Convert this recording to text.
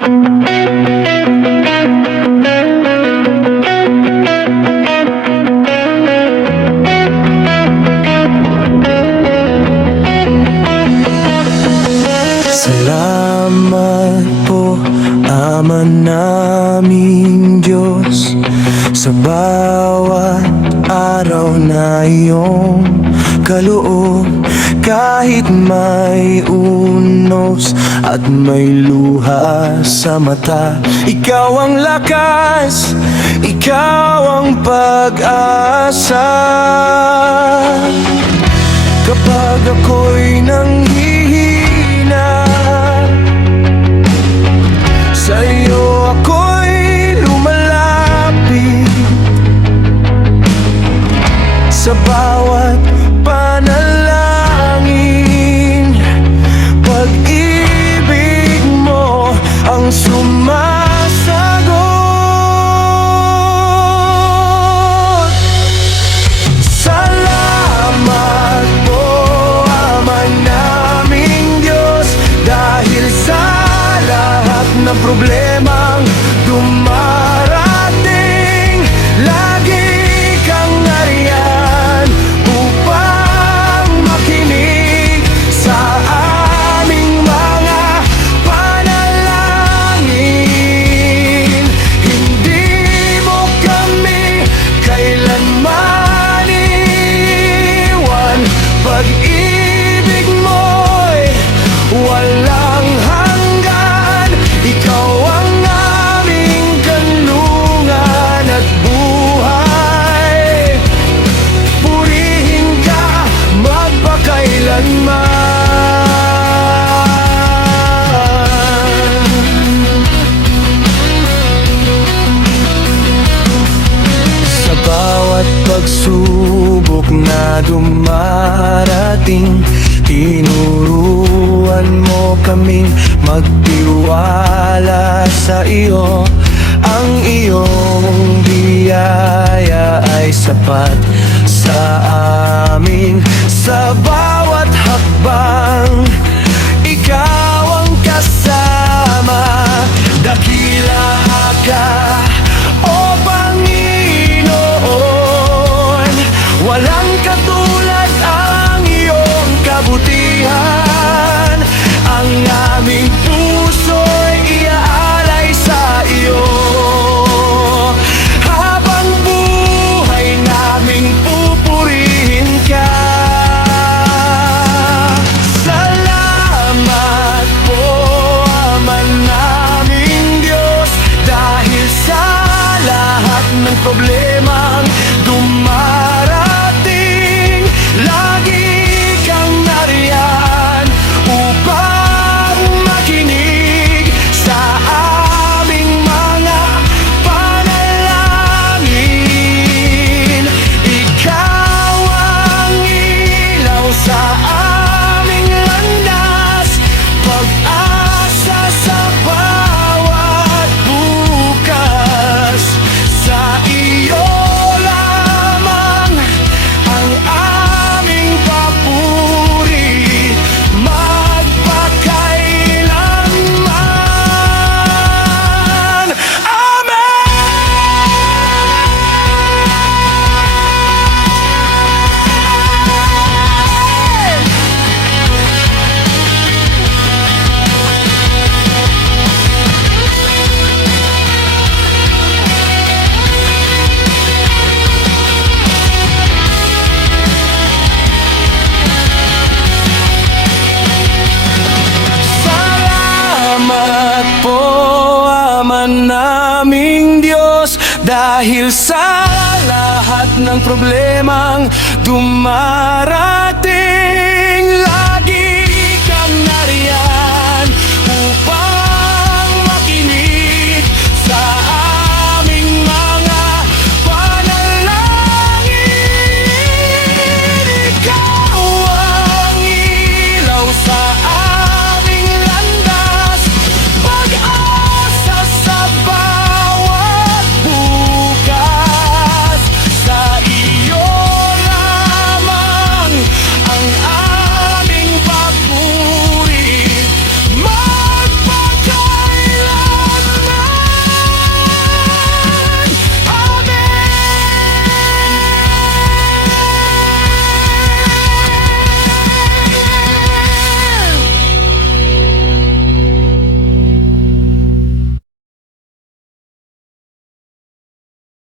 Salamat po, Ama naming Diyos, sa bawat araw na iyong kaloob. Kahit may unos at may luha sa mata, ikaw ang lakas, ikaw ang pag-asa. Kapag ako'y nanghihina, sa'yo ako'y lumalapit. Sa bawat panalangin, pag-ibig mo ang sumasagot. Salamat po, Ama naming Diyos, dahil sa lahat ng problemang dumarating, lagi kang nariyan upang makinig sa aming mga panalangin. Hindi mo kami kailanman iwan, pag-ibig mo'y walang hanggan. Ikaw ang aming kanlungan at buhay, purihin ka magpakailanman. Sa bawat pagsubok na dumarating, tinuruan mo kaming magtiwala sa iyo. Ang iyong biyaya ay sapat sa amin. Sa bawat hakbang, ikaw ang kasama. Dakila ka, o Panginoon, walang katulad ang iyong kabutihan. Ang aming puso'y iaalay sa iyo, habang buhay naming pupurihin ka. Salamat po, Ama naming Diyos, dahil sa lahat ng problemang dumarating, lagi kang nariyan upang makinig sa aming mga panalangin. Ikaw ang ilaw sa aming landas, pag-asa sa bawat bukas. Sa iyo lamang ang aming papuri magpakailanman. Amen! Salamat po, Ama naming Diyos, dahil sa lahat ng problemang dumarating,